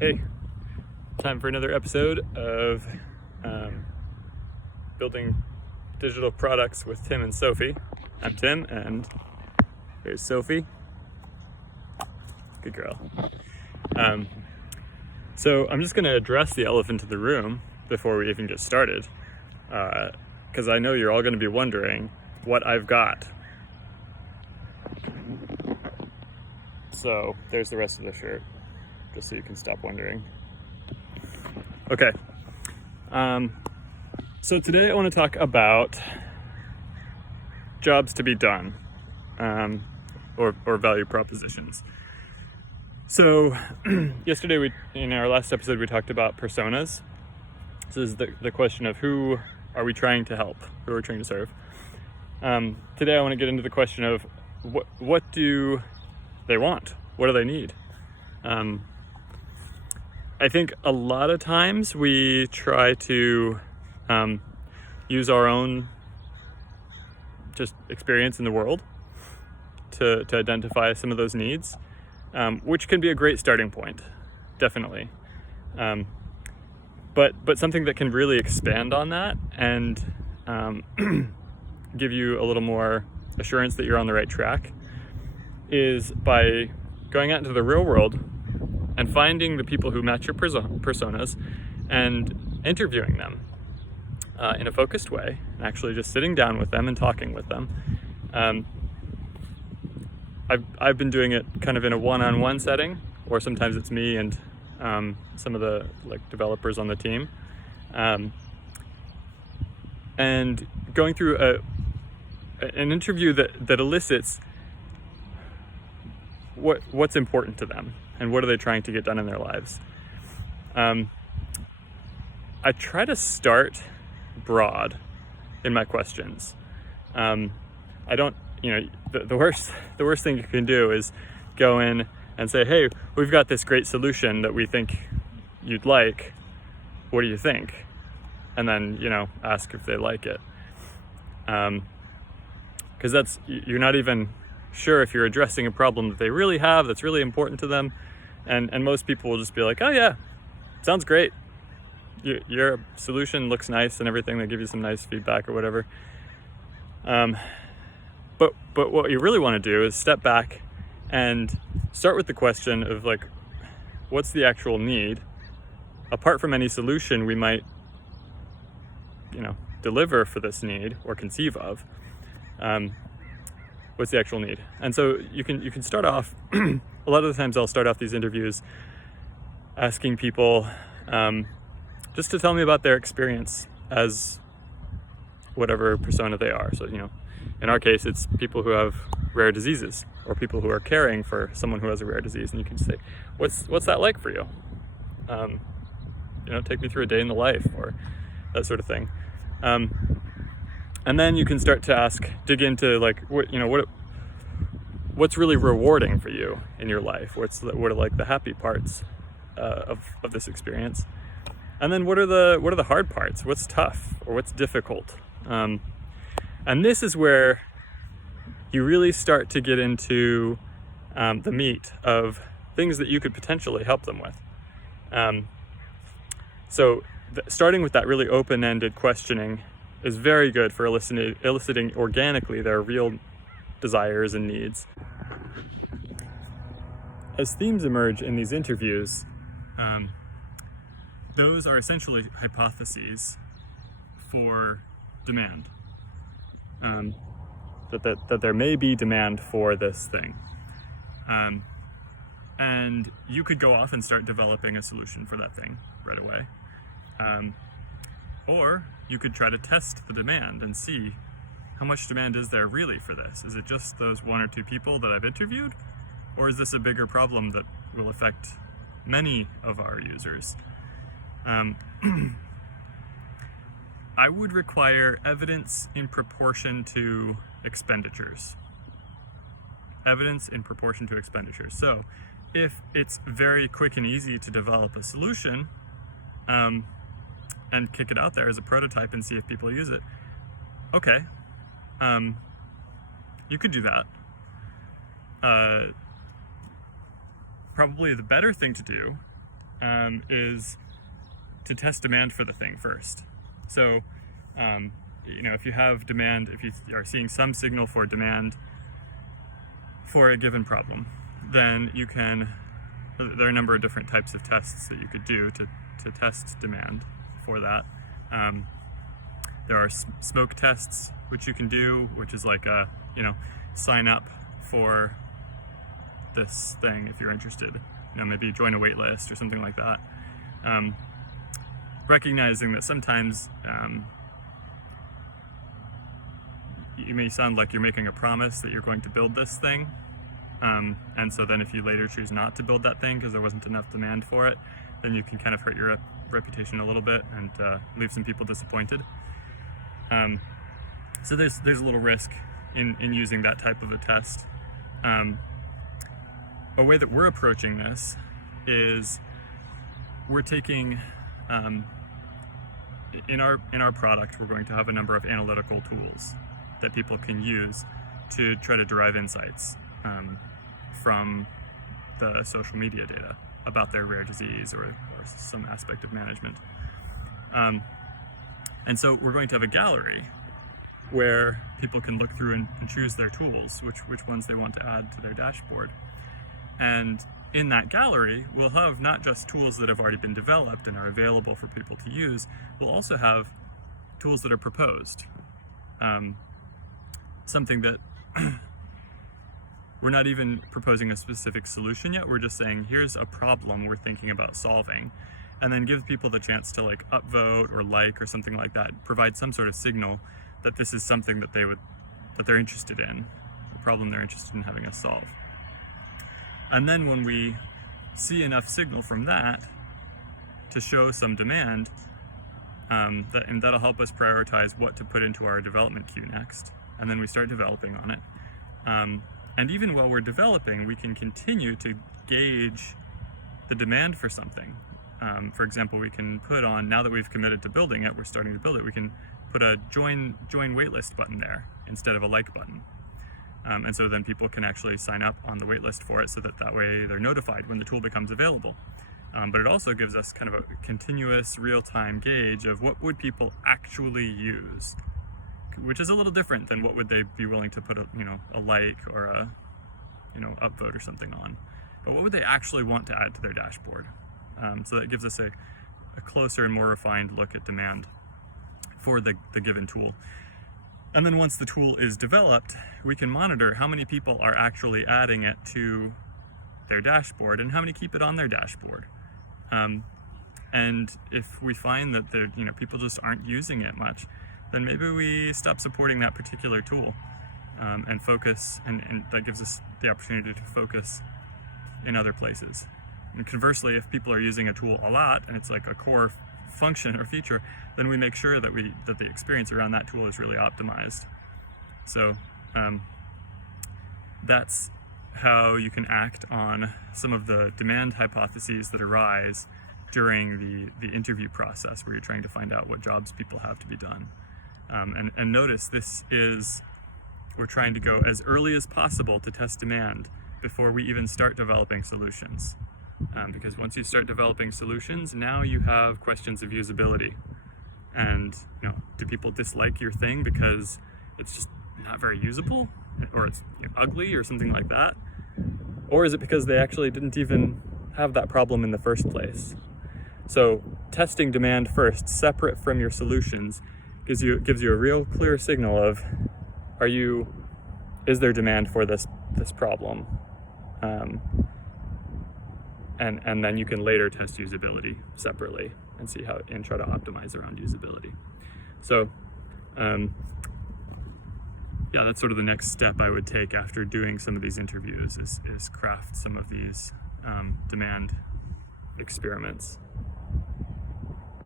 Hey, time for another episode of Building Digital Products with Tim and Sophie. I'm Tim, and here's Sophie. Good girl. So I'm just going to address the elephant in the room before we even get started, because I know you're all going to be wondering what I've got. So there's the rest of the shirt, just so you can stop wondering. Okay. So today I want to talk about jobs to be done, or value propositions. So yesterday in our last episode, we talked about personas. This is the question of who are we trying to help, who are we trying to serve. Today I want to get into the question of what do they want? What do they need? I think a lot of times we try to use our own just experience in the world to identify some of those needs, which can be a great starting point, definitely. But something that can really expand on that and give you a little more assurance that you're on the right track is by going out into the real world and finding the people who match your personas and interviewing them in a focused way, and actually just sitting down with them and talking with them. I've been doing it kind of in a one-on-one setting, or sometimes it's me and some of the developers on the team, and going through an interview that elicits what's important to them and what are they trying to get done in their lives. I try to start broad in my questions. I don't, the worst thing you can do is go in and say, hey, we've got this great solution that we think you'd like. What do you think? And then, ask if they like it. Because you're not even sure if you're addressing a problem that they really have that's really important to them. And most people will just be like, oh yeah, sounds great. Your solution looks nice and everything. They give you some nice feedback or whatever. But what you really want to do is step back and start with the question of what's the actual need, apart from any solution we might, deliver for this need or conceive of. What's the actual need? And so you can start off. A lot of the times I'll start off these interviews asking people just to tell me about their experience as whatever persona they are. So, in our case, it's people who have rare diseases or people who are caring for someone who has a rare disease. And you can say, what's that like for you? Take me through a day in the life or that sort of thing. And then you can start to dig into what's really rewarding for you in your life? What are the happy parts of this experience? And then what are the hard parts? What's tough or what's difficult? And this is where you really start to get into the meat of things that you could potentially help them with. So starting with that really open-ended questioning is very good for eliciting organically their real desires and needs. As themes emerge in these interviews, those are essentially hypotheses for demand. That there may be demand for this thing. And you could go off and start developing a solution for that thing right away. Or you could try to test the demand and see how much demand is there really for this. Is it just those one or two people that I've interviewed? Or is this a bigger problem that will affect many of our users? I would require evidence in proportion to expenditures. Evidence in proportion to expenditures. So if it's very quick and easy to develop a solution and kick it out there as a prototype and see if people use it, okay, you could do that. Probably the better thing to do is to test demand for the thing first. So, if you have demand, if you are seeing some signal for demand for a given problem, then there are a number of different types of tests that you could do to test demand for that. There are smoke tests, which you can do, which is like sign up for this thing if you're interested. Maybe join a wait list or something like that. Recognizing that sometimes you may sound like you're making a promise that you're going to build this thing. And so then if you later choose not to build that thing because there wasn't enough demand for it, then you can kind of hurt your reputation a little bit and leave some people disappointed. So there's a little risk in using that type of a test. A way that we're approaching this is we're taking, in our product, we're going to have a number of analytical tools that people can use to try to derive insights from the social media data about their rare disease or some aspect of management. And so we're going to have a gallery where people can look through and choose their tools, which ones they want to add to their dashboard. And in that gallery, we'll have not just tools that have already been developed and are available for people to use, we'll also have tools that are proposed. Something that we're not even proposing a specific solution yet, we're just saying, here's a problem we're thinking about solving, and then give people the chance to upvote or or something like that, provide some sort of signal that this is something that they're interested in, a problem they're interested in having us solve. And then when we see enough signal from that to show some demand, that'll help us prioritize what to put into our development queue next. And then we start developing on it. And even while we're developing, we can continue to gauge the demand for something. For example, we can put on, now that we've committed to building it, we're starting to build it, we can put a join waitlist button there instead of a like button. And so then people can actually sign up on the waitlist for it so that way they're notified when the tool becomes available. But it also gives us kind of a continuous real-time gauge of what would people actually use, which is a little different than what would they be willing to put a like or a upvote or something on. But what would they actually want to add to their dashboard? So that gives us a closer and more refined look at demand for the given tool. And then once the tool is developed, we can monitor how many people are actually adding it to their dashboard and how many keep it on their dashboard. And if we find that people just aren't using it much, then maybe we stop supporting that particular tool and focus, and that gives us the opportunity to focus in other places. And conversely, if people are using a tool a lot and it's like a core function or feature, then we make sure that the experience around that tool is really optimized. So that's how you can act on some of the demand hypotheses that arise during the interview process, where you're trying to find out what jobs people have to be done. And notice we're trying to go as early as possible to test demand before we even start developing solutions. Because once you start developing solutions, now you have questions of usability. And do people dislike your thing because it's just not very usable, or it's ugly or something like that? Or is it because they actually didn't even have that problem in the first place? So testing demand first, separate from your solutions, gives you a real clear signal of, is there demand for this problem? And then you can later test usability separately and see and try to optimize around usability. So that's sort of the next step I would take after doing some of these interviews is craft some of these demand experiments.